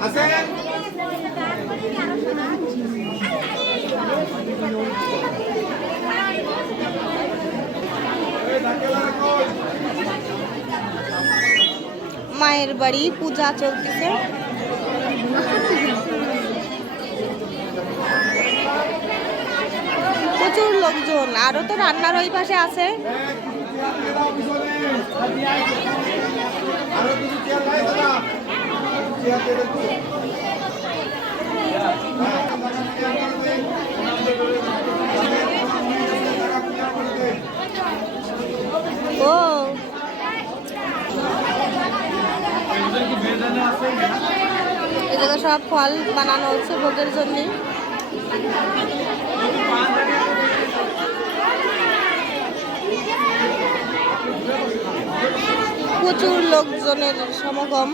আছেন? মায়ের বাড়ি পূজা চলতেছে প্রচুর লোকজন আরও তো রান্নার ওই পাশে আছে। ও। সব ফল বানানো হচ্ছে ভোগের জন্য। প্রচুর লোকজনের সমাগম।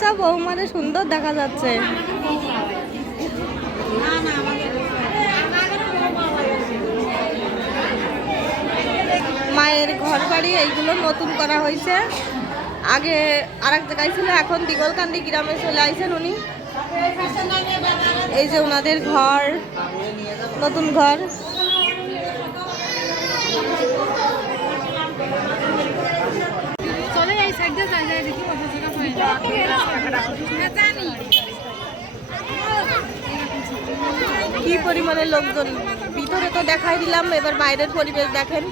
আচ্ছা বৌমারে সুন্দর দেখা যাচ্ছে। মায়ের ঘর বাড়ি এইগুলো নতুন করা হয়েছে। আগে আর এক জায়গায় ছিল, এখন দিগলকান্দি গ্রামে চলে আইছেন উনি। এই যে ওনাদের ঘর, নতুন ঘর। চলে যাই সাইড দিয়ে দেখি কি পরিমাণে লোকজন? ভিতরে তো দেখাই দিলাম, এবার বাইরের পরিবেশ দেখেন।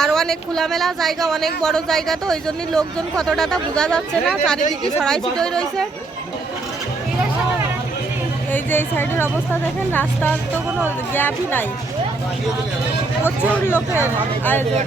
আর অনেক খোলামেলা জায়গা, অনেক বড় জায়গা, তো ওই জন্যই লোকজন কতটা তা বোঝা যাচ্ছে না, চারিদিকে সরাই ছিটই রয়েছে। এই যে এই সাইডের অবস্থা দেখেন, রাস্তার তো কোনো গ্যাপই নাই। প্রচুর লোকের আয়োজন।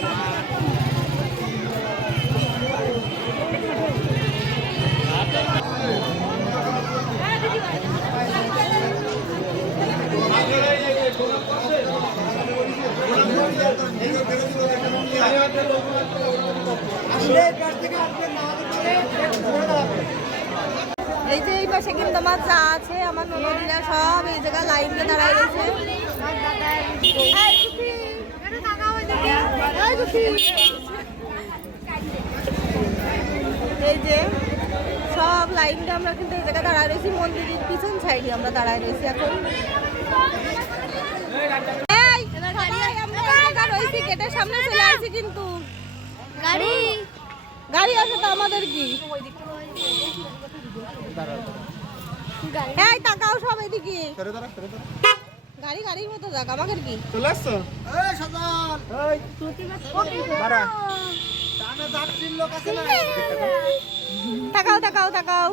এই যে এই পাশে কিন্তু আমার যা আছে, আমার ননদিরা সব এই জায়গায় লাইন দিয়ে দাঁড়ায় রয়েছে। এই যে সব লাইন দিয়ে আমরা কিন্তু এই জায়গায় দাঁড়ায় রয়েছি, মন্দিরের পিছন সাইডে আমরা দাঁড়ায় রয়েছি এখন। গেটের সামনে চলে আসছি কিন্তু। গাড়ি। আমাদের কি? এই টাকাও সব এদিকে। গাড়ি গাড়ির মতো যাক আমাদের কি? চলে আসছো? তাকাও তাকাও তাকাও।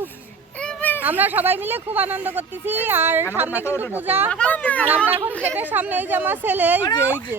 আমরা সবাই মিলে খুব আনন্দ করতেছি আর সামনে কিন্তু পূজা। আর আমরা এখন গেটের সামনে এই যে আমার ছেলে এই যে এই যে।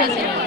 Gracias.